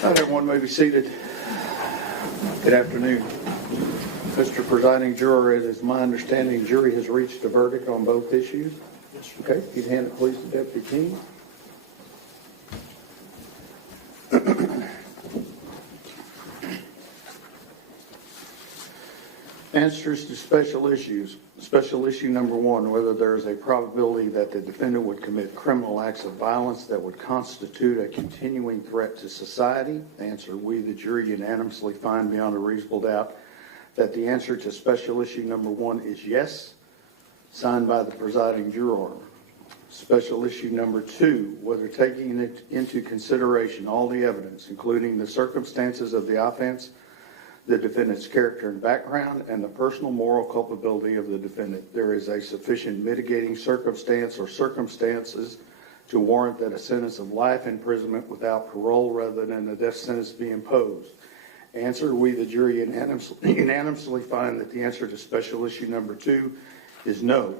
All right, everyone may be seated. Good afternoon. Mr. Presiding Juror, it is my understanding jury has reached a verdict on both issues. Okay, you'd hand it please to Deputy King. Answers to special issues. Special issue number one, whether there is a probability that the defendant would commit criminal acts of violence that would constitute a continuing threat to society. Answer, we, the jury, unanimously find beyond a reasonable doubt that the answer to special issue number one is yes, signed by the presiding juror. Special issue number two, whether taking into consideration all the evidence, including the circumstances of the offense, the defendant's character and background, and the personal moral culpability of the defendant, there is a sufficient mitigating circumstance or circumstances to warrant that a sentence of life imprisonment without parole rather than a death sentence be imposed. Answer, we, the jury, unanimously find that the answer to special issue number two is no,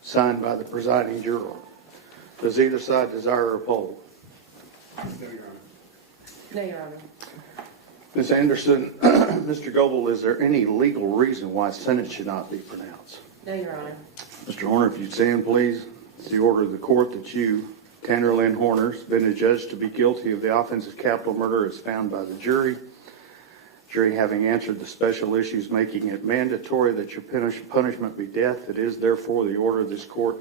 signed by the presiding juror. Does either side desire a poll? No, Your Honor. No, Your Honor. Ms. Anderson, Mr. Goebel, is there any legal reason why sentence should not be pronounced? No, Your Honor. Mr. Horner, if you'd stand, please. It's the order of the court that you, Tanner Lynn Horner, has been adjudged to be guilty of the offense of capital murder as found by the jury. Jury having answered the special issues, making it mandatory that your punishment be death, it is therefore the order of this court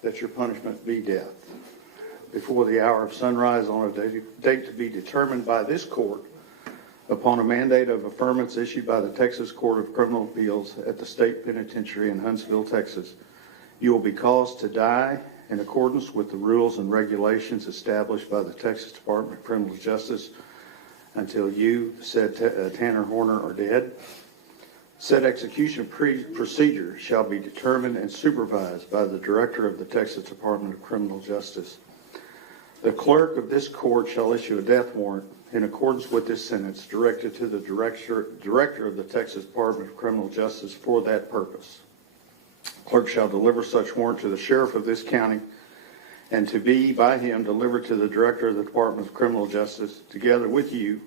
that your punishment be death. Before the hour of sunrise on a date to be determined by this court, upon a mandate of affirmance issued by the Texas Court of Criminal Appeals at the State Penitentiary in Huntsville, Texas, you will be caused to die in accordance with the rules and regulations established by the Texas Department of Criminal Justice until you, said Tanner Horner, are dead. Said execution procedure shall be determined and supervised by the Director of the Texas Department of Criminal Justice. The clerk of this court shall issue a death warrant in accordance with this sentence directed to the Director of the Texas Department of Criminal Justice for that purpose. Clerk shall deliver such warrant to the Sheriff of this county and to be by him delivered to the Director of the Department of Criminal Justice together with you,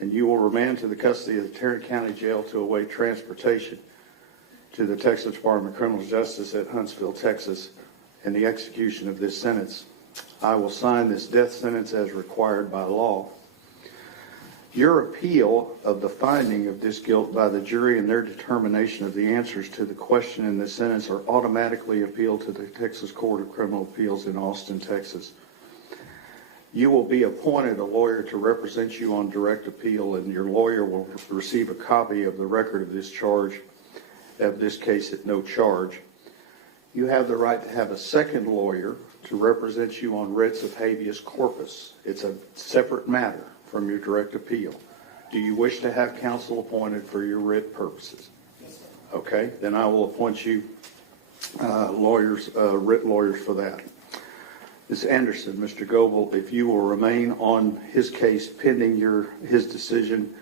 and you will remand to the custody of the Tarrant County Jail to await transportation to the Texas Department of Criminal Justice at Huntsville, Texas, and the execution of this sentence. I will sign this death sentence as required by law. Your appeal of the finding of this guilt by the jury and their determination of the answers to the question in this sentence are automatically appealed to the Texas Court of Criminal Appeals in Austin, Texas. You will be appointed a lawyer to represent you on direct appeal, and your lawyer will receive a copy of the record of this charge, of this case at no charge. You have the right to have a second lawyer to represent you on writs of habeas corpus. It's a separate matter from your direct appeal. Do you wish to have counsel appointed for your writ purposes? Yes, sir. Okay, then I will appoint you writ lawyers for that. Ms. Anderson, Mr. Goebel, if you will remain on his case pending his decision,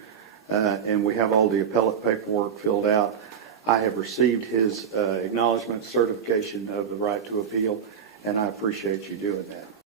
and we have all the appellate paperwork filled out, I have received his acknowledgement certification of the right to appeal, and I appreciate you doing that.